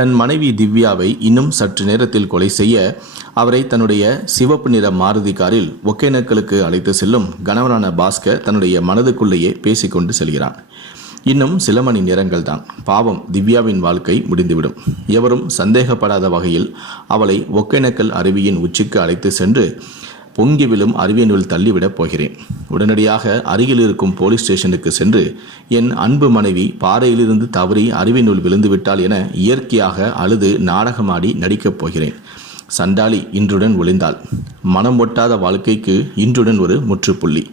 தன் மனைவி திவ்யாவை இன்னும் சற்று நேரத்தில் கொலை செய்ய அவரை தன்னுடைய சிவப்பு நிற மாருதி காரில் ஒகேனக்கலுக்கு அழைத்து செல்லும் கணவனான பாஸ்கர் தன்னுடைய மனதுக்குள்ளேயே பேசிக்கொண்டு செல்கிறான். இன்னும் சில மணி நேரங்கள் தான் பாவம் திவ்யாவின் வாழ்க்கை முடிந்துவிடும். எவரும் சந்தேகப்படாத வகையில் அவளை ஒகேனக்கல் அருவியின் உச்சிக்கு அழைத்து சென்று பொங்கி விழும் அருவியினுள் தள்ளிவிடப் போகிறேன். உடனடியாக அருகில் இருக்கும் போலீஸ் ஸ்டேஷனுக்கு சென்று என் அன்பு மனைவி பாறையிலிருந்து தவறி அருவினுள் விழுந்துவிட்டாள் என இயற்கையாக அழுது நாடகமாடி நடிக்கப் போகிறேன். சண்டாளி இன்றுடன் ஒளிந்தாள். மனம் ஒட்டாத வாழ்க்கைக்கு இன்றுடன் ஒரு முற்றுப்புள்ளி.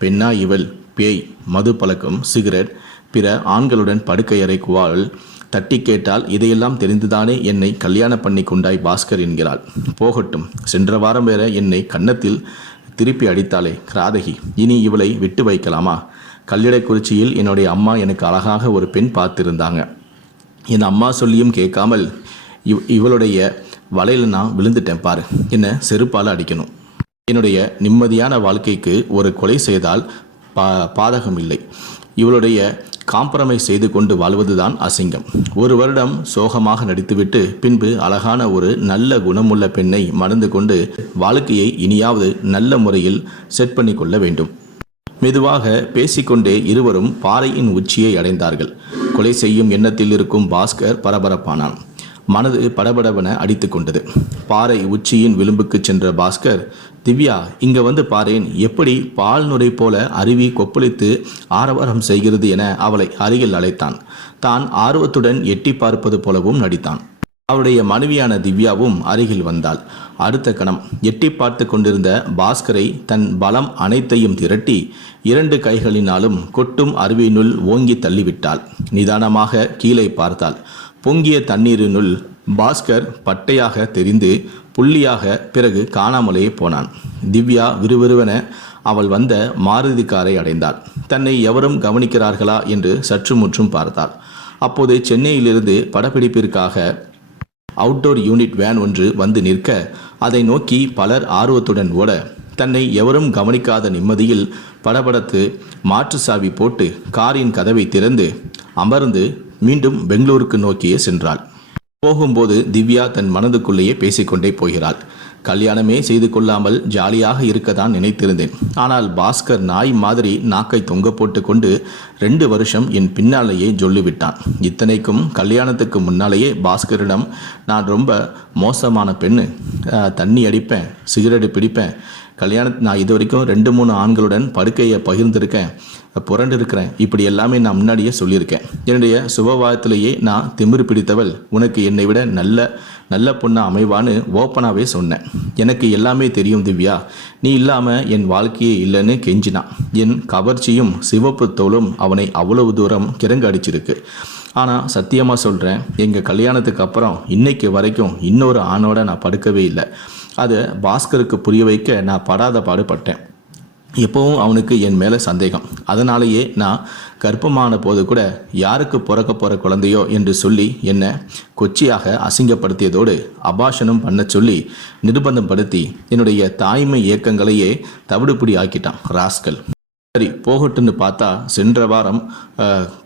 பெண்ணா இவள் பேய் மது பழக்கம் சிகரெட் பிற ஆண்களுடன் படுக்கையறை குவாள் தட்டி கேட்டால் இதையெல்லாம் தெரிந்துதானே என்னை கல்யாணம் பண்ணி கொண்டாய் பாஸ்கர் என்கிறாள். போகட்டும் சென்ற வாரம் வேற என்னை கன்னத்தில் திருப்பி அடித்தாளே கிராதகி. இனி இவளை விட்டு வைக்கலாமா? கல்லிடைக்குறிச்சியில் என்னுடைய அம்மா எனக்கு அழகாக ஒரு பெண் பார்த்திருந்தாங்க. என் அம்மா சொல்லியும் கேட்காமல் இவ் இவளுடைய வலையில் நான் விழுந்துட்டேன் பாரு. என்ன செருப்பால் அடிக்கணும். என்னுடைய நிம்மதியான வாழ்க்கைக்கு ஒரு கொலை செய்தால் பா பாதகம் இல்லை இவளுடைய காம்ப்ரமைஸ் செய்து கொண்டு வாழ்வதுதான் அசிங்கம். ஒரு வருடம் சோகமாக நடித்துவிட்டு பின்பு அழகான ஒரு நல்ல குணமுள்ள பெண்ணை மணந்து கொண்டு வாழ்க்கையை இனியாவது நல்ல முறையில் செட் பண்ணி கொள்ள வேண்டும். மெதுவாக பேசிக்கொண்டே இருவரும் பாறையின் உச்சியை அடைந்தார்கள். கொலை செய்யும் எண்ணத்தில் இருக்கும் பாஸ்கர் பரபரப்பானான். மனது படபடவென அடித்து கொண்டது. பாறை உச்சியின் விளிம்புக்கு சென்ற பாஸ்கர் திவ்யா இங்க வந்து பாரேன் எப்படி பால் நுரை போல அருவி கொப்பளித்து ஆரவாரம் செய்கிறது என அவளை அருகில் அழைத்தான். தான் ஆர்வத்துடன் எட்டி பார்ப்பது போலவும் நடித்தான். அவருடைய மனைவியான திவ்யாவும் அருகில் வந்தாள். அடுத்த கணம் எட்டி பார்த்து கொண்டிருந்த பாஸ்கரை தன் பலம் அனைத்தையும் திரட்டி இரண்டு கைகளினாலும் கொட்டும் அருவியினுள் ஓங்கி தள்ளிவிட்டாள். நிதானமாக கீழே பார்த்தாள். பொங்கிய தண்ணீரினுள் பாஸ்கர் பட்டையாக தெரிந்து புள்ளியாக பிறகு காணாமலே போனான். திவ்யா விறுவிறுவென அவள் வந்த மாருதி காரை அடைந்தாள். தன்னை எவரும் கவனிக்கிறார்களா என்று சற்று முற்றும் பார்த்தாள். அப்போது சென்னையிலிருந்து படப்பிடிப்பிற்காக அவுட்டோர் யூனிட் வேன் ஒன்று வந்து நிற்க அதை நோக்கி பலர் ஆர்வத்துடன் ஓட தன்னை எவரும் கவனிக்காத நிம்மதியில் படபடத்து மாற்று சாவி போட்டு காரின் கதவை திறந்து அமர்ந்து மீண்டும் பெங்களூருக்கு நோக்கியே சென்றாள். போகும்போது திவ்யா தன் மனதுக்குள்ளேயே பேசிக்கொண்டே போகிறாள். கல்யாணமே செய்து கொள்ளாமல் ஜாலியாக இருக்கத்தான் நினைத்திருந்தேன். ஆனால் பாஸ்கர் நாய் மாதிரி நாக்கை தொங்க போட்டு கொண்டு ரெண்டு வருஷம் என் பின்னாலேயே சொல்லிவிட்டான். இத்தனைக்கும் கல்யாணத்துக்கு முன்னாலேயே பாஸ்கரிடம் நான் ரொம்ப மோசமான பெண்ணு. தண்ணி அடிப்பேன் சிகரெட்டு பிடிப்பேன். கல்யாணம் நான் இது வரைக்கும் ரெண்டு மூணு ஆண்களுடன் படுக்கையை பகிர்ந்திருக்கேன். புரண்டு இருக்கிறேன் இப்படி எல்லாமே நான் முன்னாடியே சொல்லியிருக்கேன். என்னுடைய சுபவாதத்திலேயே நான் திமிரு பிடித்தவள். உனக்கு என்னை விட நல்ல நல்ல பொண்ணா அமைவான்னு ஓப்பனாகவே சொன்னேன். எனக்கு எல்லாமே தெரியும் திவ்யா. நீ இல்லாமல் என் வாழ்க்கையே இல்லைன்னு கெஞ்சினான் என் கவர்ச்சியும் சிவப்பு தோலும் அவனை அவ்வளவு தூரம் கிறங்க அடிச்சிருக்கு. ஆனால் சத்தியமாக சொல்கிறேன் எங்கள் கல்யாணத்துக்கு அப்புறம் இன்னைக்கு வரைக்கும் இன்னொரு ஆணோட நான் படுக்கவே இல்லை. அதை பாஸ்கருக்கு புரிய வைக்க நான் படாத பாடுபட்டேன். எப்பவும் அவனுக்கு என் மேலே சந்தேகம். அதனாலேயே நான் கர்ப்பமான போது கூட யாருக்கு பிறக்க போகிற குழந்தையோ என்று சொல்லி என்னை கொச்சியாக அசிங்கப்படுத்தியதோடு அபாஷனும் பண்ண சொல்லி நிர்பந்தம் படுத்தி என்னுடைய தாய்மை இயக்கங்களையே தவிடுபிடி ஆக்கிட்டான் ராஸ்கல். சரி போகட்டுன்னு பார்த்தா சென்ற வாரம்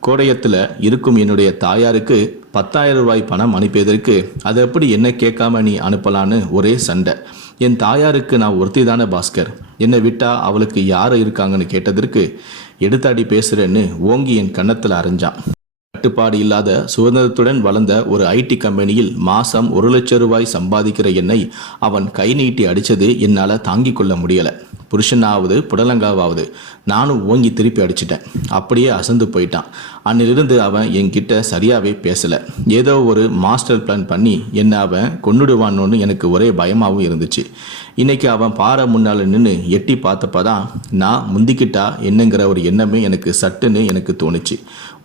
கோடயத்தில் இருக்கும் என்னுடைய தாயாருக்கு பத்தாயிரம் ரூபாய் பணம் அனுப்பியதற்கு அதை எப்படி என்ன கேட்காம நீ அனுப்பலான்னு ஒரே சண்டை. என் தாயாருக்கு நான் ஒருத்தி தானே பாஸ்கர். என்னை விட்டா அவளுக்கு யார் இருக்காங்கன்னு கேட்டதற்கு எடுத்தாடி பேசுறேன்னு ஓங்கி என் கன்னத்தில் அரைஞ்சான். கட்டுப்பாடு இல்லாத சுதந்திரத்துடன் வளர்ந்த ஒரு ஐடி கம்பெனியில் மாசம் ஒரு லட்சம் ரூபாய் சம்பாதிக்கிற என்னை அவன் கை நீட்டி அடித்தது என்னால் தாங்கிக் கொள்ள முடியலை. புருஷனாவது புடலங்காவது நானும் ஓங்கி திருப்பி அடிச்சிட்டேன். அப்படியே அசந்து போயிட்டான். அன்னிலிருந்து அவன் என்கிட்ட சரியாகவே பேசலை. ஏதோ ஒரு மாஸ்டர் பிளான் பண்ணி என்னை அவன் கொண்டுடுவான்னு எனக்கு ஒரே பயமாகவும் இருந்துச்சு. இன்னைக்கு அவன் பாறை முன்னால் நின்று எட்டி பார்த்தப்ப தான் நான் முந்திக்கிட்டா என்னங்கிற ஒரு எண்ணமே எனக்கு சட்டுன்னு எனக்கு தோணுச்சு.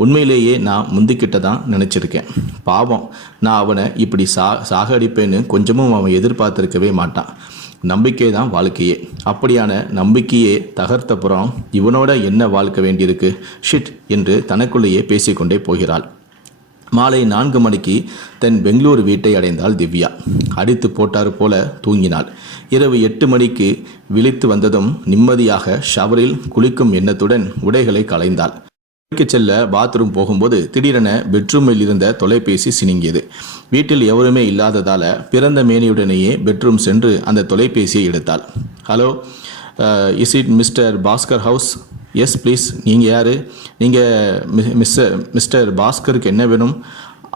உண்மையிலேயே நான் முந்திக்கிட்ட தான் நினச்சிருக்கேன். பாவம் நான் அவனை இப்படி சா சாகடிப்பேன்னு கொஞ்சமும் அவன் எதிர்பார்த்துருக்கவே மாட்டான். நம்பிக்கை தான் வாழ்க்கையே. அப்படியான நம்பிக்கையே தகர்த்தப்புறம் இவனோட என்ன வாழ்க்கை வேண்டியிருக்கு? ஷிட் என்று தனக்குள்ளேயே பேசிக்கொண்டே போகிறாள். மாலை நான்கு மணிக்கு தன் பெங்களூரு வீட்டை அடைந்தாள் திவ்யா. அடித்து போட்டார் போல தூங்கினாள். இரவு எட்டு மணிக்கு விழித்து வந்ததும் நிம்மதியாக ஷவரில் குளிக்கும் எண்ணத்துடன் உடைகளை களைந்தாள். செல்ல பாத்ரூம் போகும்போது திடீரென பெட்ரூமில் இருந்த தொலைபேசி சினிங்கியது. வீட்டில் எவருமே இல்லாததால பிறந்த மேனியுடனேயே பெட்ரூம் சென்று அந்த தொலைபேசியை எடுத்தாள். Hello is it mister Bhaskar house yes please நீங்கள் யார்? நீங்கள் மிஸ்டர் மிஸ்டர் பாஸ்கருக்கு என்ன வேணும்?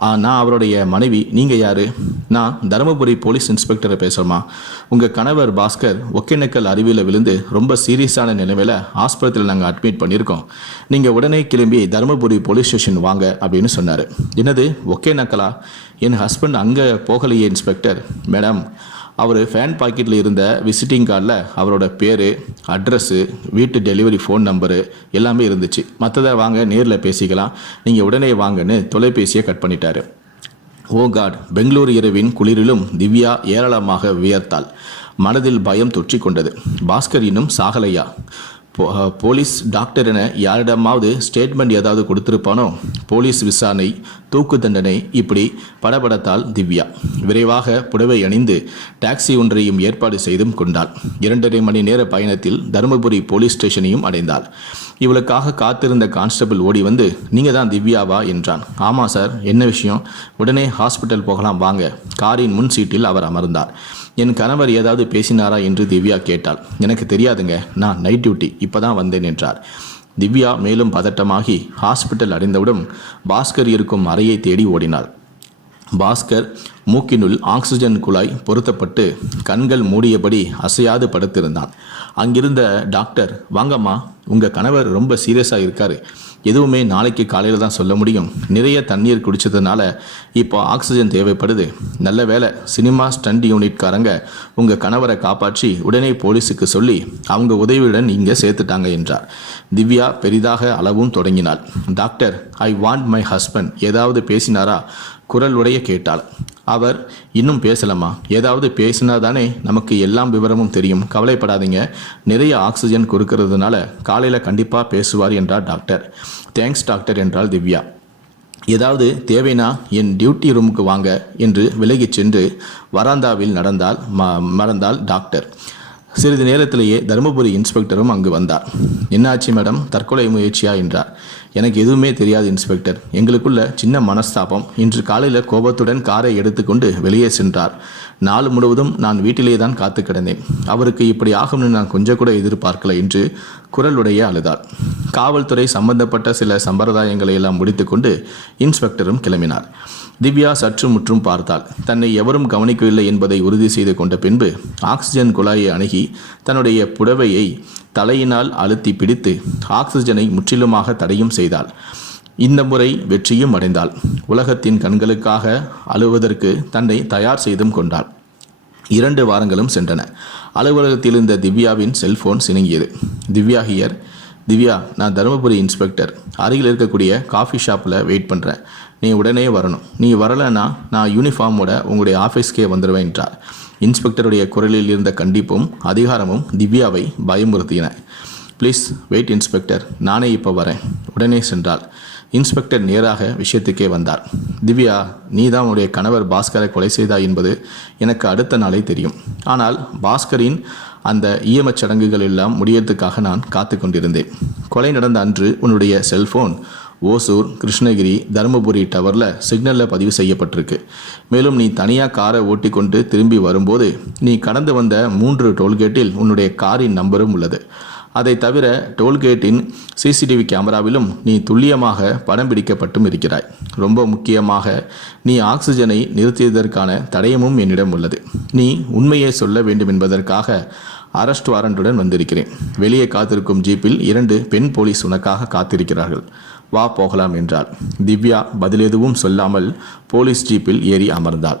நான் அவருடைய மனைவி. நீங்கள் யார்? நான் தருமபுரி போலீஸ் இன்ஸ்பெக்டரை பேசுகிறோமா உங்கள் கணவர் பாஸ்கர் ஒகேனக்கல் அருவியில் விழுந்து ரொம்ப சீரியஸான நிலைமையில் ஆஸ்பத்திரியில் நாங்கள் அட்மிட் பண்ணியிருக்கோம். நீங்கள் உடனே கிளம்பி தருமபுரி போலீஸ் ஸ்டேஷன் வாங்க அப்படின்னு சொன்னார். என்னது ஒகேனக்கலா? என் ஹஸ்பண்ட் அங்கே போகலையே இன்ஸ்பெக்டர். மேடம் அவர் ஃபேன் பாக்கெட்டில் இருந்த விசிட்டிங் கார்டில் அவரோட பேர் அட்ரஸ்ஸு வீட்டு டெலிவரி ஃபோன் நம்பரு எல்லாமே இருந்துச்சு. மற்றதை வாங்க நேரில் பேசிக்கலாம். நீங்கள் உடனே வாங்கன்னு தொலைபேசியை கட் பண்ணிட்டாரு. ஓ காட் பெங்களூரு இரவின் குளிரிலும் திவ்யா ஏராளமாக வியர்த்தாள். மனதில் பயம் தொற்றி கொண்டது. பாஸ்கர் இன்னும் சாகலையா? போலீஸ் டாக்டர் என யாரிடமாவது ஸ்டேட்மெண்ட் ஏதாவது கொடுத்திருப்பானோ? போலீஸ் விசாரணை தூக்கு தண்டனை இப்படி படபடத்தால் திவ்யா. விரைவாக புடவை அணிந்து டாக்ஸி ஒன்றையும் ஏற்பாடு செய்தும் கொண்டாள். இரண்டரை மணி நேர பயணத்தில் தருமபுரி போலீஸ் ஸ்டேஷனையும் அடைந்தாள். இவளுக்காக காத்திருந்த கான்ஸ்டபிள் ஓடி வந்து நீங்கள் தான் திவ்யாவா? என்றான். ஆமாம் சார். என்ன விஷயம்? உடனே ஹாஸ்பிட்டல் போகலாம் வாங்க. காரின் முன் சீட்டில் அவர் அமர்ந்தார். என் கணவர் ஏதாவது பேசினாரா? என்று திவ்யா கேட்டாள். எனக்கு தெரியாதுங்க. நான் நைட் டியூட்டி இப்பதான் வந்தேன் என்றார். திவ்யா மேலும் பதட்டமாகி ஹாஸ்பிட்டல் அடைந்தவுடன் பாஸ்கர் இருக்கும் அறையை தேடி ஓடினாள். பாஸ்கர் மூக்கினுள் ஆக்சிஜன் குழாய் பொருத்தப்பட்டு கண்கள் மூடியபடி அசையாது படுத்திருந்தான். அங்கிருந்த டாக்டர் வாங்கம்மா உங்கள் கணவர் ரொம்ப சீரியஸாக இருக்கார். எதுவுமே நாளைக்கு காலையில் தான் சொல்ல முடியும். நிறைய தண்ணீர் குடித்ததுனால இப்போ ஆக்சிஜன் தேவைப்படுது. நல்ல வேளை சினிமா ஸ்டண்ட் யூனிட்காரங்க உங்கள் கணவரை காப்பாற்றி உடனே போலீஸுக்கு சொல்லி அவங்க உதவியுடன் இங்கே சேர்த்துட்டாங்க என்றார். திவ்யா பெரிதாக அளவும் தொடங்கினாள். Doctor I want my husband ஏதாவது பேசினாரா? குரல் உடைய கேட்டாள். அவர் இன்னும் பேசலாமா ஏதாவது பேசினா தானே நமக்கு எல்லாம் விவரமும் தெரியும். கவலைப்படாதீங்க. நிறைய ஆக்சிஜன் கொடுக்கறதுனால காலையில் கண்டிப்பாக பேசுவார் என்றார் டாக்டர். தேங்க்ஸ் டாக்டர் என்றாள் திவ்யா. ஏதாவது தேவைனா என் டியூட்டி ரூமுக்கு வாங்க என்று விலகிச் சென்று வராந்தாவில் நடந்தால் ம மறந்தால் டாக்டர். சிறிது நேரத்திலேயே தருமபுரி இன்ஸ்பெக்டரும் அங்கு வந்தார். என்னாச்சு மேடம்? தற்கொலை முயற்சியா? என்றார். எனக்கு எதுவுமே தெரியாது இன்ஸ்பெக்டர். எங்களுக்குள்ள சின்ன மனஸ்தாபம். இன்று காலையில் கோபத்துடன் காரை எடுத்துக்கொண்டு வெளியே சென்றார். நாள் முழுவதும் நான் வீட்டிலே தான் காத்து கிடந்தேன். அவருக்கு இப்படி ஆகும்னு நான் கொஞ்சம் கூட எதிர்பார்க்கல என்று குரலுடைய அழுதார். காவல்துறை சம்பந்தப்பட்ட சில சம்பிரதாயங்களை எல்லாம் முடித்துக்கொண்டு இன்ஸ்பெக்டரும் கிளம்பினார். திவ்யா சற்று முற்றும் பார்த்தாள். தன்னை எவரும் கவனிக்கவில்லை என்பதை உறுதி செய்து கொண்ட பின்பு ஆக்சிஜன் குழாயை அணுகி தன்னுடைய புடவையை தலையினால் அழுத்தி பிடித்து ஆக்சிஜனை முற்றிலுமாக தடையும் செய்தாள். இந்த முறை வெற்றியும் அடைந்தாள். உலகத்தின் கண்களுக்காக அழுவதற்கு தன்னை தயார் செய்தும் கொண்டாள். இரண்டு வாரங்களும் சென்றன. அலுவலகத்தில் இருந்த திவ்யாவின் செல்போன் சினுங்கியது. திவ்யா ஹியர் திவ்யா நான் தருமபுரி இன்ஸ்பெக்டர். அருகில் இருக்கக்கூடிய காஃபி ஷாப்பில் வெயிட் பண்ணுறேன் நீ உடனே வரணும். நீ வரலைன்னா நான் யூனிஃபார்மோட உங்களுடைய ஆஃபீஸ்க்கே வந்துடுவேன் என்றார். இன்ஸ்பெக்டருடைய குரலில் இருந்த கண்டிப்பும் அதிகாரமும் திவ்யாவை பயமுறுத்தின. Please wait inspector. நானே இப்போ வரேன். உடனே சென்றாள். இன்ஸ்பெக்டர் நேராக விஷயத்துக்கே வந்தார். திவ்யா நீ தான் உன்னுடைய கணவர் பாஸ்கரை கொலை செய்தாய் என்பது எனக்கு அடுத்த நாளே தெரியும். ஆனால் பாஸ்கரின் அந்த இயமச் சடங்குகள் எல்லாம் முடியறதுக்காக நான் காத்து கொண்டிருந்தேன். கொலை நடந்த அன்று உன்னுடைய செல்போன் ஓசூர் கிருஷ்ணகிரி தருமபுரி டவரில் சிக்னலில் பதிவு செய்யப்பட்டிருக்கு. மேலும் நீ தனியாக காரை ஓட்டிக்கொண்டு திரும்பி வரும்போது நீ கடந்து வந்த மூன்று டோல்கேட்டில் உன்னுடைய காரின் நம்பரும் உள்ளது. அதை தவிர டோல்கேட்டின் சிசிடிவி கேமராவிலும் நீ துல்லியமாக படம் பிடிக்கப்பட்டும் இருக்கிறாய். ரொம்ப முக்கியமாக நீ ஆக்சிஜனை நிறுத்தியதற்கான தடயமும் என்னிடம் உள்ளது. நீ உண்மையை சொல்ல வேண்டும் என்பதற்காக அரெஸ்ட் வாரண்டுடன் வந்திருக்கிறேன். வெளியே காத்திருக்கும் ஜீப்பில் இரண்டு பெண் போலீஸ் உனக்காக காத்திருக்கிறார்கள். வா போகலாம் என்றார் திவ்யா பதில் எதுவும் சொல்லாமல் போலீஸ் ஜீப்பில் ஏறி அமர்ந்தாள்.